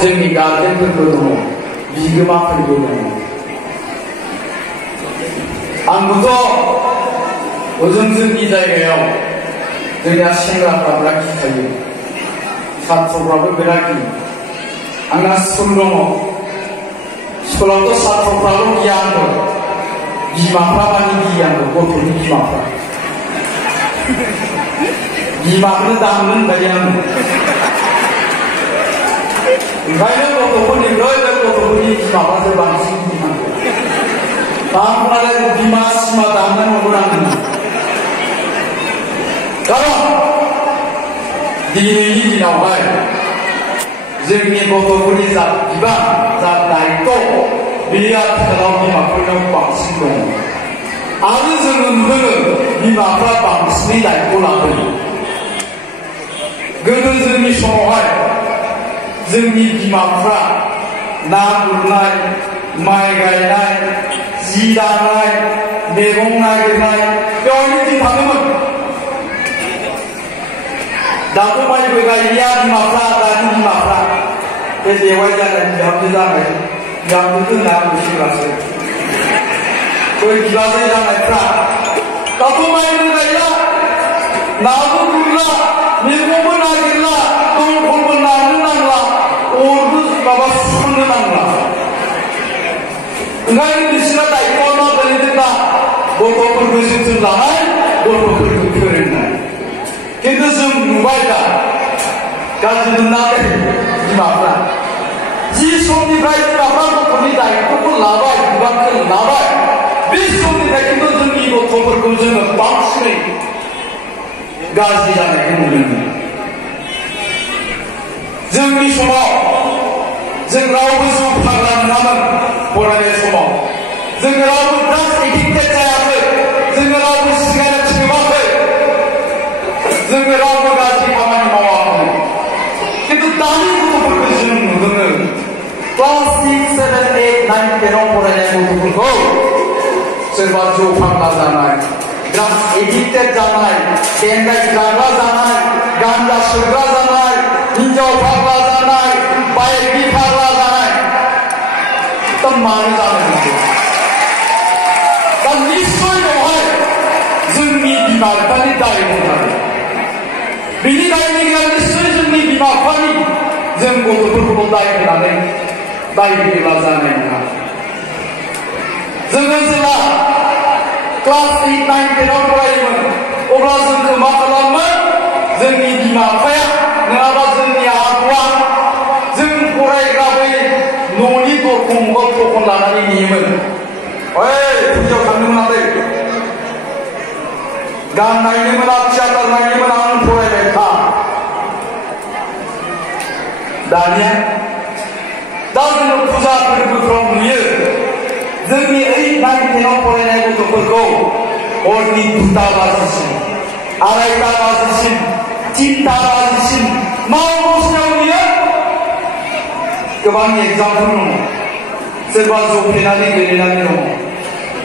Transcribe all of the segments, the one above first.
जोंनि गार्जेनफोरबो दङ, बिगोमाफोरबो दङ। आंबोथ' ओजों जोंनि जायगायाव जोंना सेंग्राफ्रा बिराद गिखायो, सात्रफ्राबो बिराद गियो। आंना स्कुल दङ, स्कुलावथ' सात्रफ्राल' गिया आंबो, बिमाफ्रा माने गियो आंबो, गथ'नि बिमाफ्रा। बिमाखौनो दामनो होनखायो आङो। ओंखायनो गथ'फोरनिफ्राय बे गथ'फोरनि बिमाफ्रासो बांसिन गिनांगौ। आंफ्रालाय बिमा सिमा दामनो मोनगोन आङो। खारन दिनैनि दिनावहाय जोंनि गथ'फोरनि जा बिबान, जा दायित्व, बेयो आथिखालाव बिमाफोरनाव बांसिन दङ। आरो जोङो नुदों बिमाफ्रा बांसिनै दायित्व लाबोयो। गोदो जोंनि समावहाय जोंनि बिमाफ्रा ना गुरनाय, माइ गायनाय, जि दानाय, मैगं नागिरनाय, बेवहायनो दिन थाङोमोन। दाथ' माइबो गायलिया बिमाफ्रा, दानि बिमाफ्रा बे बेवाइ जानाय, बिहामजो जानाय, बिहामजोखौ होनना बुंसिगोनसो बै बिबाजै जानायफ्रा दाथ' माइबो गायला, नाबो गुरला, मैगंबो नागिरला, दंखलबो नानो नांला, अरबो माबा सुखांनो नांला। ओंखायनो बिसोरना दायित्वआ मा गोलैदों दा? गथ'फोरखौ जोथोन लानाय, गथ'फोरखौ फोरोंनाय। खिन्थु जों नुबाय दा गाज्रि मोनाखै बिमाफ्रा। जि समनिफ्राय बिमाफ्रा गथ'नि दायित्वखौ लाबाय, बिबानखौ लाबाय, बे समनिफ्राय खिन्थु जोंनि गथ'फोरखौ जोङो बांसिनै गाज्रि जानायखौ नुनो मोनो। जोंनि समाव जों रावबो जौ फाग्ला नङामोन फरायनाय समाव। जों रावबो ड्राग्स एडिक्टेड जायाखै, जों रावबो सिगारेट सोबाखै, जों रावबो गाज्रि खामानि मावाखै। खिन्थु दानि गथ'फोरखौ जों नुदों क्लास 6, 7, 8, 9, 10 फरायनाय गथ'फोरखौ सोरबा जौ फाग्ला जानाय, ड्राग्स एडिक्टेड जानाय, बेंगाइ जाग्रा जानाय, गान्जा सोबग्रा जानाय, हिन्जाव फाग्ला जानाय, बाइकनि फाग्ला जानाय। दा मानो जानो मोनदों? दा निश्चय बेवहाय जोंनि बिमा बिफानि दाय दंथारो। बिनि दायनिगिरिया निश्चय जोंनि बिमा बिफानि। जों गथ'फोरखौ दाय होनानै दाय होयोब्ला जानाय नङा। जोङो जेब्ला क्लास 8, 9, 10 फरायोमोन अब्ला जोंखौ मा खालामोमोन? जोंनि बिमा बिफाया नङाबा जोंनि आबौआ जों फरायग्रा बै न'नि दरखंआव थखन लानानै नेयोमोन। ओइ फुजायाव थांनो मोनाखै, गान नायनो मोना, थियाटार नायनो मोना, आं फरायबाय था। दानिया दा जोङो फुजा फोरबोफ्राव नुयो जोंनि 8, 9, 10 फरायनाय गथ'फोरखौ हरनि 2टा बाजिसिम, 2:30 बाजिसिम, 3टा बाजिसिम मा अबस्थायाव नुयो? गोबां एग्जामफोर दङ। सोरबा जफेनानै गेलेनानै दङ,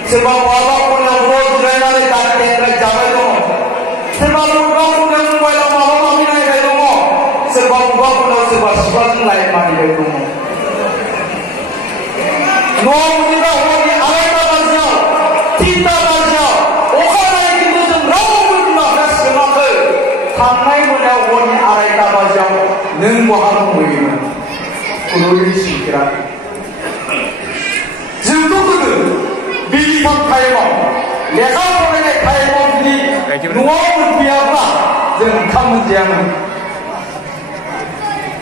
सोरबा बहाबा खनायाव जिरायनानै जाबाय दङ, सोरबा बबेबा खनायाव मबाइलाव माबा माबि नायबाय दङ, सोरबा बबेबा खनायाव सोरबा सिख्लाजों लाइन मानिबाय दङ। न'आव मोनोबा हरनि 2:30 बाजियाव, 3टा बाजियाव, अखानायै खिन्थु जों रावबो बिमाफ्रा सोङाखै थांनाय मोनायाव हरनि 2:30 बाजियाव नों बहा दंहैयोमोन? खुनुरुखुम सोंफेराखै। जोंथ' गोदो बिलिफां टाइमाव, लेखा फरायनाय टाइमाव जुदि न'आव मोनफैयाब्ला जों ओंखाम मोनजायामोन।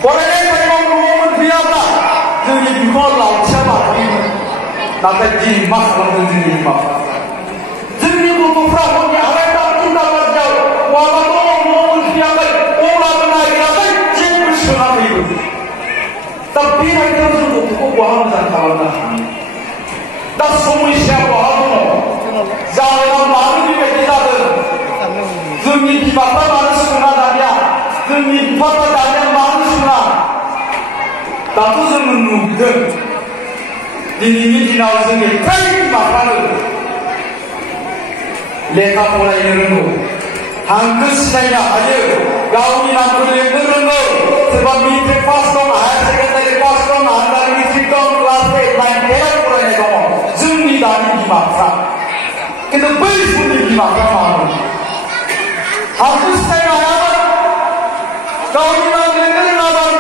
फरायनाय टाइमाव न'आव मोनफैयाब्ला जोंनि बिफावा लावथिया बारहोयोमोन। नाथाय दिनै मा खालामदों जोंनि बिमाफ्रा? जोंनि गथ'फ्रा हरनि 2:30, 3टा बाजियाव बहाबा न'आव मोनफैयाखै, अब्लाबो नागिराखै, जेबो सोङाखैबो। दा बेबायदियाव जों गथ'खौ बहा मोजां खालामनो हायो? दा समस्याया बहा दङ? जाहोनाव मानो बेबायदि जादों? जोंनि बिमाफ्रा मानो सोङा दानिया? जोंनि बिफाफ्रा दानिया मानो सोङा? दाथ' जोङो नुदों दिनैनि दिनाव जोंनि फ्राय बिमाफ्रानो लेखा फरायनो रोंगौ, हांखो सिनायनो हायो, गावनि नामखौ लिरनो रोंगौ, सोरबा मेट्रिक पास दं, हायार सेकेन्डारि पास बिमाफ्रा मामोन हाखौ सिनायनो हायामोन गावनि नांलायनो रोङामोन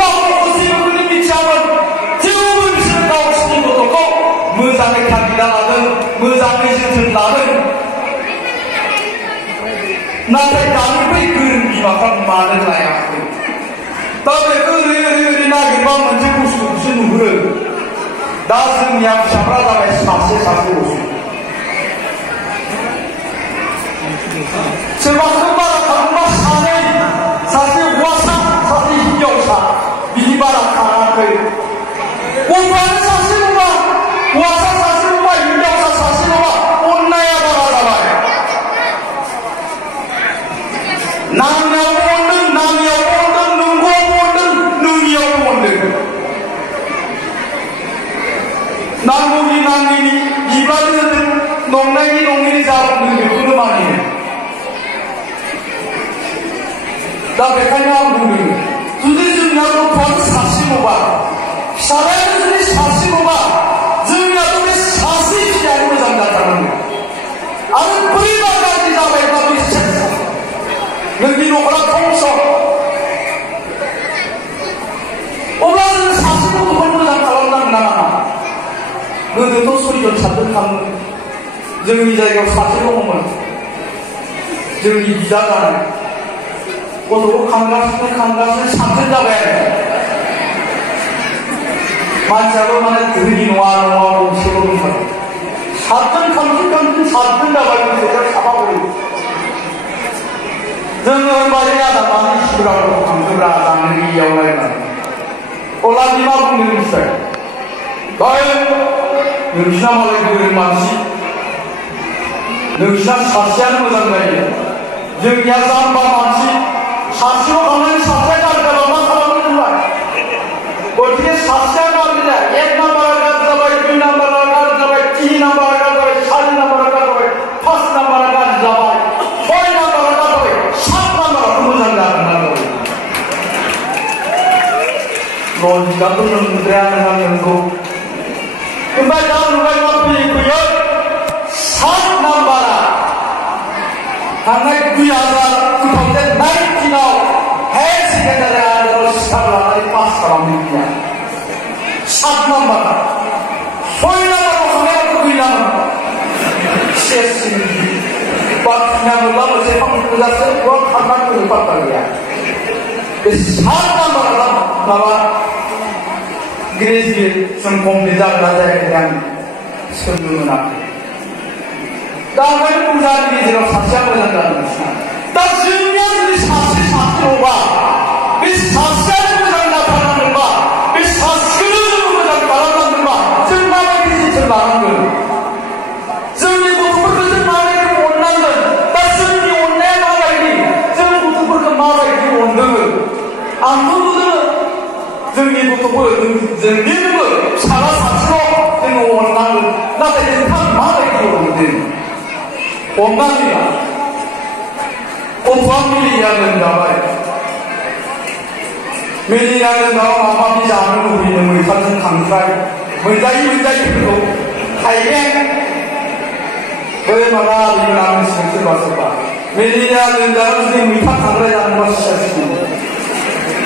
औवाखौ जेबोखौनो मिथियामोन थेवबो बिसोर गावसिनि गथ'खौ मोजाङै थांखिना लादों मोजाङै जोथोन लादों नाथाय दानि बै गोरों बिमाफ्रा मानो लायाखै दा बेखौ ओरै नागिरबा मोनसे बुस्थुखौसो नुहुरो दा जोंनिया फिसाफ्रा जाबाय सासे गथ'सो सोरबाखौ बारा खालामबा सानै सासे हौवासा सासे हिनजावसा बिदि बारा खालामाखै गथ'आनो सासे नङा हौवासा सासे नङा हिनजावसा सासे नङा अननाया बारा जाबाय नांनायावबो अनदों नाङियावबो अनदों नंगौआवबो अनदों नङियावबो अनदों नांगौनि नाङिनि बिबान होदों नंनायनि नङिनि जाबोदों बेखौनो मानियो दा बेखायनो आं बुंदों जुदि जोंना गथ'आनो सासेल'बा फिसालायानो जुदि सासेल'बा जोंनियाथ' बे सासे फिसायानो मोजां जाथारनांगौ आरो बोरैबा गाज्रि जाबायब्ला बे नोंनि न'खरा धंस अब्ला जों सासे गथ'खौ मोजां खालामनांगोन नामा गोदोथ' 6 जन 7 जन खाङो जोंनि जायगायाव सासे दङमोन जोंनि बिदा जानाय गथ'खौ खांगासिनो 7 जन जाबाय आरो मानसियाबो माने धोनि नङा गंसेल' दंथारो 7 जन खांसिन 7 जन जाबाय गथ'आ साफा हरो जोङो होनबाय आदा मानो सिगाङाव थांजोब्रा जानो गैयियाव नायनानै अब्ला बिमा बुंनो मिथिबाय नोंसिना मालाय गोरों मानसि नोंसिना सासेयानो मोजां जायो जोंनिया जाम्बा मानसि सासेल' खालामनानै सासेया गाज्रि जाबा मा खालामनो होनबाय गथिखे सासेया गाज्रि जाया 1 नाम्बारा गाज्रि जाबाय 2 नाम्बारा गाज्रि जाबाय 3 नाम्बारा गाज्रि जाबाय 4 नाम्बारा गाज्रि जाबाय 5 नाम्बारा गाज्रि जाबाय 6 नाम्बारा गाज्रि जाबाय 7 नाम्बाराथ' मोजां जागोन नांगौ लजिकाथ' नोंद्राया नोंगौ ओमफ्राय दा नुबाय मा फैयो 7 नाम्बारा थांनाय 2019 आव हायार सेकेन्डारि आनजादाव स्टार लानानै पास खालामनो गैया 7 नाम्बारा 6 नाम्बाराव थांनायाथ' गैलामोन सेससिम बाखिना मोनला मोनसे गोजासो बेयाव थांनानै पात्ता गैया बे 7 नाम्बारा माबा ग्रेजुवेट जों कमप्लिट जागोन जायाखै आं सोंनो मोनाखै दा ओंखायनो बुरजानि गेजेराव सासेया मोजां जादों दा जोंनिया जुदि सासेल'बा बे सासेयानो मोजां जाथारनांगोनबा बे सासेखौनो जों मोजां खालामनांगोनबा जों माबायदि जोथोन लानांगोन जोंनि गथ'फोरखौ जों माबायदि अननांगोन दा जोंनि अननाया माबायदि जों गथ'फोरखौ माबायदि अनदों आंथ' नुदों जोंनि गथ'फोर जोंनिबो फिसाला सासेल' जोङो अननांगोन नाथाय नोंथाङा माबायदि अनदों अननानै गथ'आ मिलिया लोमजाबाय मिलिया लोमजाबा माबा माबि जानो लुबैयो मैथाजों खांख्राइ मोनजायिफोरखौ थाइबें बै माबा आलिमोना मिथिदों सोरबा मिलिया लोमजाबा जुदि मैथा खांख्राइ जानांगौबा सिगां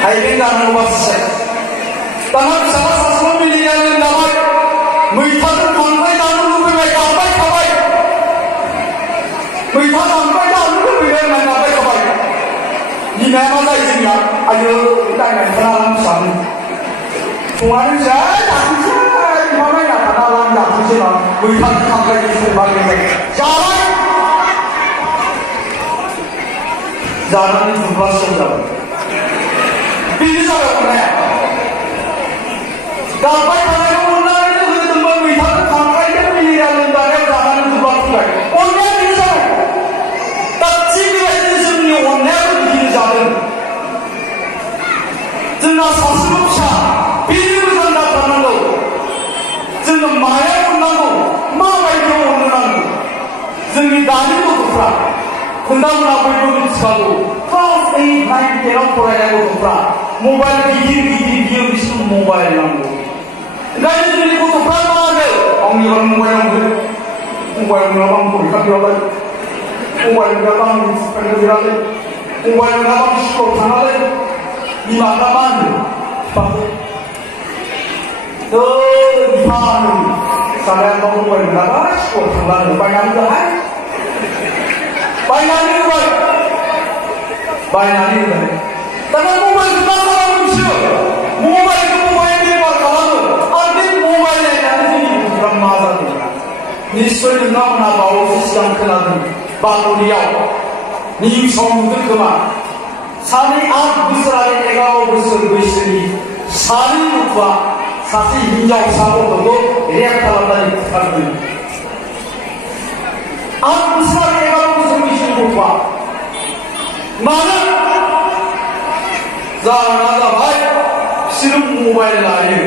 थाइबें जानांगौबा सिगां दाना फिसाला सासेल' मिलिया लोमजाबाय मैथाजों खांख्राइ जानो लुबैबाय गाबबाय थाबाय मैथा खांख्राइ जानो लुबैबाय होननानै गाबबाय थाबाय बिमाया मा जायो जोंनिया आयौ नायनानै थानो आलां फिसानो संनानै जाथोंसै बिमा नायना थानो आलां जाथोंसै ना मैथाजों खांख्राइजों संनानै जाबाय जानानै दुब्लासेयाव जाबाय बेनो जाबाय अननाया गाबबाय थानायखौ अननानै होदोंमोन मैथाजों खांख्राइजों मिलिया लोमजानायाव जानानै दुब्लाफैबाय अननाया बेनो जाबाय दा थिग बेबायदिनो जोंनि अननायाबो बिदिनो जादों जोंना सासेल' फिसा बेनो मोजां जाथारनांगौ जोङो मायाव अननांगौ माबायदियाव अननो नांगौ जोंनि दानि गथ'फ्रा खोन्थामोना बयबो मिथिखागौ क्लास 8, 9, 10 आव फरायनाय गथ'फ्रा मबाइल गिदिर बियो बिसोर मबाइल नांगौ ओंखायनो जोंनि गथ'फ्रा मा होनो आंनि मबाइल नांगौ मबाइल नङाबा आं फरिखा गैयाबाय फंबायफोरा गावनि फंबायफोरालाय फंबायफोरा गावनि स्कुलाव थांनानै बिमाफ्रा मा होनो बिफाखौ बिफा होनो सालाया गाव फंबायफोरा स्कुलाव थांनानै बायनानै होबाय बायनानै होबाय दाना मबाइलखौ मा खालामो बिसोर मबाइलखौ मबाइल बेबहार खालामो आरो बे मबाइल नायनानै जोंनि गथ'फ्रा मा जादों निश्चय नोंथांमोनहा बावैसो सिगां खोनादों बातरियाव निउसाव नुदों खोमा 8 बोसोर आरो 11 बोसोर बैसोनि सानै गथ'आ सासे हिनजावसा गथ'खौ रेप खालामनानै बुथारदों 8 बोसोर आरो 11 बोसोर बैसोनि गथ'आ मानो जाहोना जाबाय बिसोरो मबाइल लायो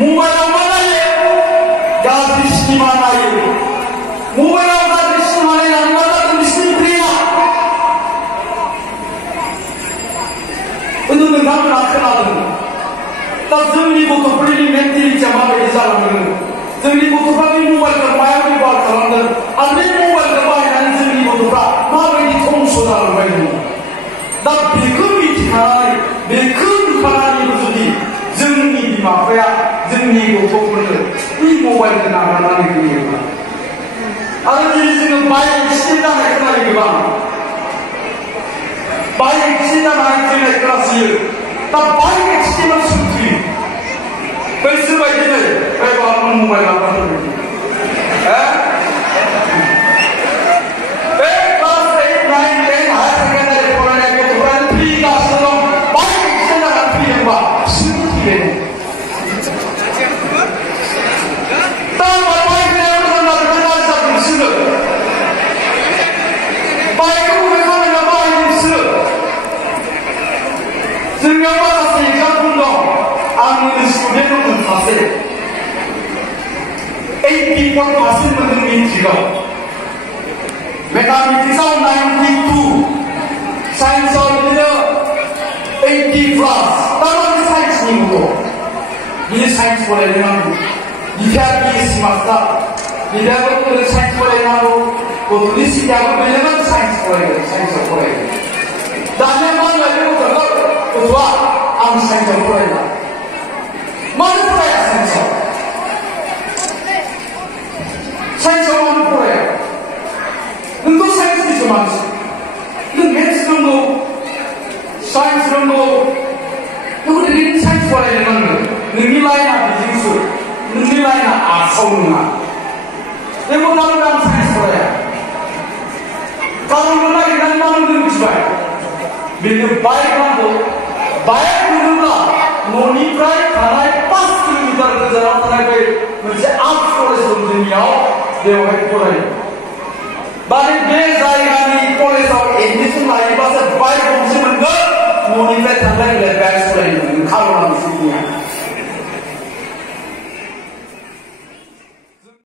मबाइलाव मा नायो गाज्रि सिनेमा नायो मबाइलाव गाज्रि सिनेमा नायनानै मा जादों बिसोरनि ब्रेना नोंथांमोना खोनादों दा जोंनि गथ'फोरनि मेन्टेलिटिया माबायदि जालांदों जोंनि गथ'फ्रा बे मबाइलखौ मायाव बेबहार खालामदों आरो बे मबाइलखौ बाहायनानै जोंनि गथ'फ्रा माबायदि धंस जालांबाय दङ दा बेखौ मिथिखानानै बेखौ नुखानानैबो जुदि जोंनि बिमा-बिफाया जोंनि गथ'फोरनो बे मबाइलखौ नागारनानै होयोब्ला आरो दिनै जोङो बाइक एक्सिडेन्ट जानाय खोनायो गोबां बाइक एक्सिडेन्ट जानानै थैनाय खोनासोयो दा बाइक एक्सिडेन्टआव सोर थैयो बैसोर बायदिनो बाबामोन मबाइल लानानै बे क्लास 8, 9, 10 हायार सेकेन्डारि फरायनाय गथ'फ्रानो थैगासिनो दं बाइक एक्सिडेन्ट जानानै थैदोंबा बिसोरबो थैदों दा बाइक होनायाव मोजां जादों बिसोरो बाइकखौ बबे खामानियाव बाहायदों बिसोरो जोंनियाव माखासे एग्जामपोल दं आंनि स्टुडेन्ट दंमोन सासे 84% मोनदों मेट्रिकआव मेथामेटिक्सआव 92 साइन्सआव बिदिनो 80+ तारमाने साइन्सनि गथ' बियो साइन्स फरायदों आंबो बिफाया BSc मास्टार बिदायाबो साइन्स फरायनांगौ गथ'नि सिगाङाव बेनोबो साइन्स फरायदों साइन्सआव फरायदों दानिया मा होनबाय बे गथ'आ आं साइन्सआव फरायला मानो फराया साइन्सआव मानो फराया नोंथ' साइन्सनिसो मानसि नों मेथ्स रोंगौ साइन्स रोंगौ नों ओरैनो साइन्स फरायनो नांगौ नोंनि लाइना बिदिसो नोंनि लाइना आर्ट्सआव नङा बे गथ'आनो आं साइन्स फराया खालामनो नागिरनानै मा मोनदों मिथिबाय बेनो बाइक नांगौ बाइक मोनोब्ला न'निफ्राय थानाय 5 किल'मिटार गोजानाव थानाय बे मोनसे आर्ट्स कलेज दं जोंनियाव बेवहाय फरायो माने बे जायगानि कलेजाव एडमिसन लायोबासो बाइक